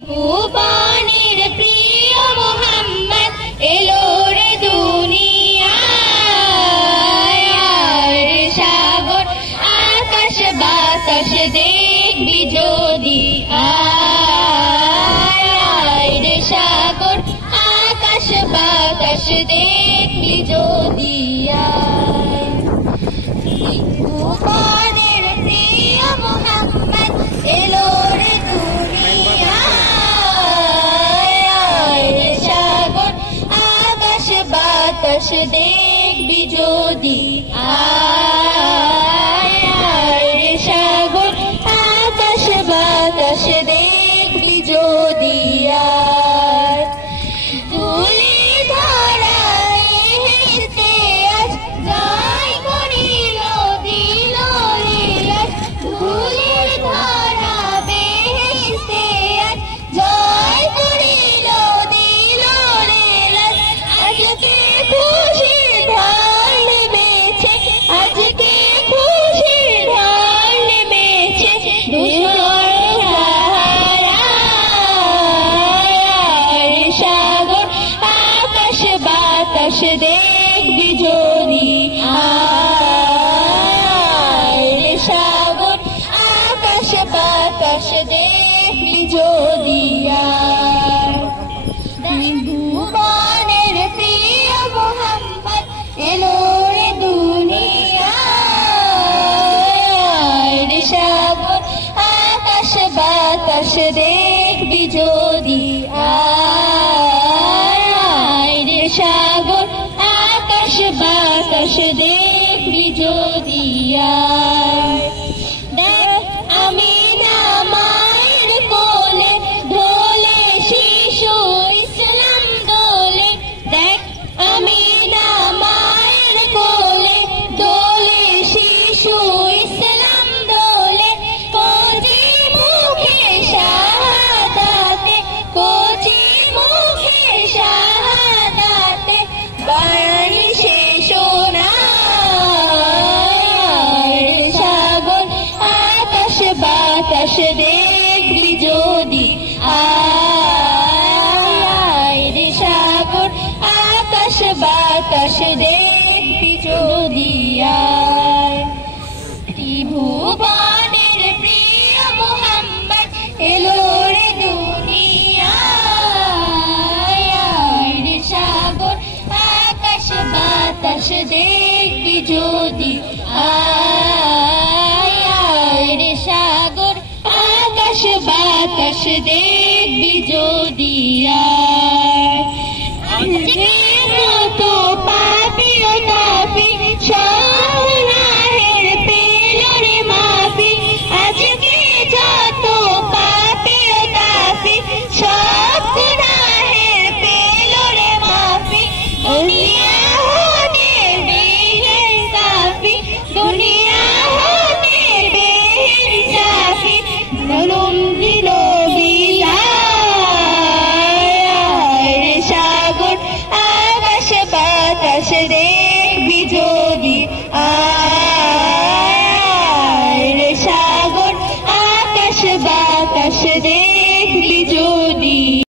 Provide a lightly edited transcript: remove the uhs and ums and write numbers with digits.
ভুবনের প্রিয় মোহাম্মদ এলো রে দুনিয়ায়। সাগর আকাশ বাতাস দেখবি যদি আয় রে সাগর আকাশ বাতাস দেখবি যদি আয়। ভুবনের প্রিয় মোহাম্মদ এলো রে বাতাস দেখবি যদি আয় সাগর আকাশ বাতাস দেখবি যদি আয়। ধুলি ধরা হেসে আজ জয় করিল দিল লীলাজ। ধুলি ধরা বেহেশতে আজ জয় করিল দিল লীলাজ। আজকে খুশির ঢাল নেমেছে, আজকে খুশির ঢাল নেমেছে দুশোর সাহারায়। সাগর আকাশ বাতাস দেখবি যদি আয়। সাগর আকাশ বাতাস দেখবি যদি আয়। ভুবনের প্রিয় মোহাম্মদ এলো রে দুনিয়ায়। সাগর আকাশ বাতাস দেখবি যদি আয়। সাগর আকাশ বাতাস দেখবি যদি আয়। আমি না মায়ের কোলে দোলে শিশু ইসলাম দোলে। দেখ আমি না মায়ের কোলে দোলে শিশু ইসলাম দোলে। কচি মুখে শাহাদাতে, কচি মুখে শাহাদাতে বাণী শেষ নাই। সাগর আকাশ বাতাস দেখবি যদি আয়। সাগর আকাশ বাতাস দেখবি যদি আয়। ভুবনের প্রিয় মোহাম্মদ এলো রে দুনিয়ায়। সাগর আকাশ বাতাস দেখবি যদি আয়। সাগর আকাশ বাতাস দেখবি যদি আয়। আজকে তো পাপি ও তাপি সব রাহের পেল রে মাফি। আজকে যত পাপি ও তাপি সব গুনাহের পেল রে মাফি। দুনিয়া হতে বেইনসাফি, দুনিয়া হতে বেইনসাফি জুলুম দিল বিলাই। সাগর আকাশ বাতাস